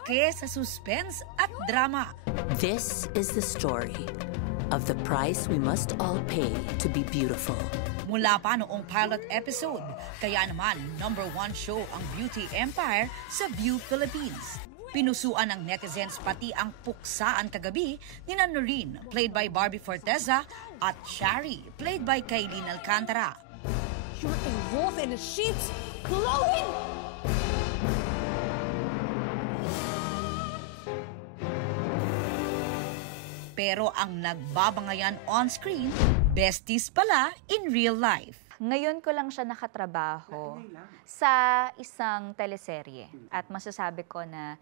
atake sa suspense at drama. This is the story of the price we must all pay to be beautiful. Mula pa noong pilot episode, kaya naman #1 show ang Beauty Empire sa View Philippines. Pinusuan ng netizens pati ang puksaan kagabi ni Noreen, played by Barbie Forteza, at Shari, played by Kailin Alcantara. You're a wolf in sheep's clothing! Pero ang nagbabangayan on-screen, besties pala in real life. Ngayon ko lang siya nakatrabaho sa isang teleserye at masasabi ko na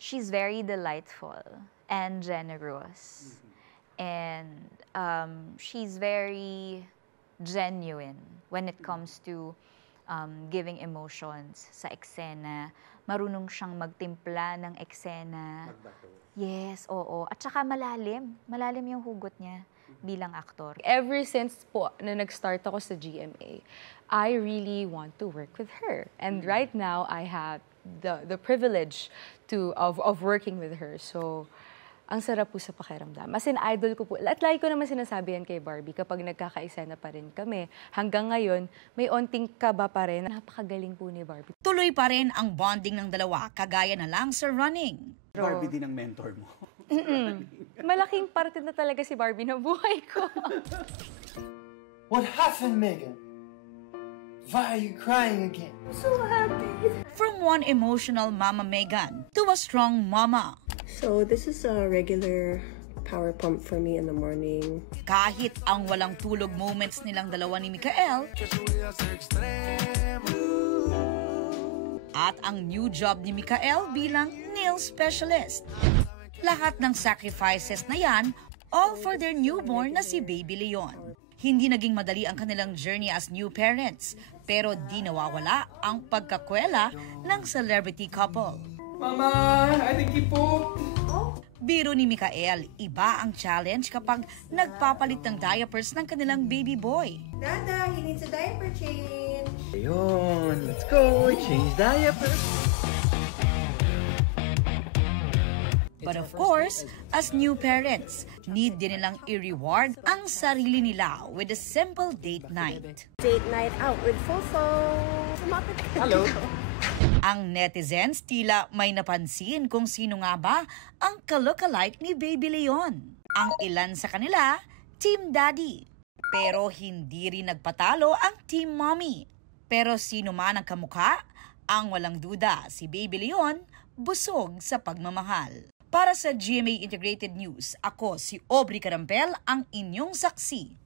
she's very delightful and generous. And she's very genuine when it comes to giving emotions sa eksena. Marunong siyang magtimpla ng eksena. Yes, oo. At saka malalim. Malalim yung hugot niya bilang aktor. Ever since po na nag-start ako sa GMA, I really want to work with her. And right now, I have the privilege of working with her. So, ang sarap po sa pakiramdam. As in, idol ko po. At lagi ko naman sinasabi yan kay Barbie, kapag nagkakaisa na pa rin kami, hanggang ngayon, may onting kaba pa rin. Napakagaling po ni Barbie. Tuloy pa rin ang bonding ng dalawa, kagaya na lang sa running. Barbie din ang mentor mo. Malaking parte na talaga si Barbie ng buhay ko. What happened, Megan? Why are you crying again? I'm so happy. From one emotional Mama Megan to a strong mama. So this is a regular power pump for me in the morning. Kahit ang walang tulog moments nilang dalawa ni Mikael, at ang new job ni Mikael bilang nail specialist. Lahat ng sacrifices na yan, all for their newborn na si Baby Leon. Hindi naging madali ang kanilang journey as new parents, pero di nawawala ang pagkakwela ng celebrity couple. Mama, I think you po. Biro ni Mikael, iba ang challenge kapag nagpapalit ng diapers ng kanilang baby boy. Dada, he needs a diaper change. Ayun, let's go, change diaper. But of course, as new parents, need din nilang i-reward ang sarili nila with a simple date night. Date night out with Fofo. Sumapit ka. Hello. Ang netizens tila may napansin kung sino nga ba ang ka-lookalike ni Baby Leon. Ang ilan sa kanila, Team Daddy. Pero hindi rin nagpatalo ang Team Mommy. Pero sino man ang kamukha, ang walang duda si Baby Leon busog sa pagmamahal. Para sa GMA Integrated News, ako si Aubrey Carampel, ang inyong saksi.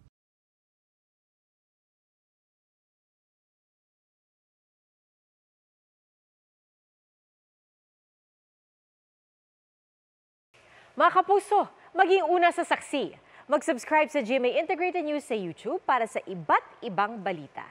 Mga kapuso, maging una sa saksi. Mag-subscribe sa GMA Integrated News sa YouTube para sa iba't ibang balita.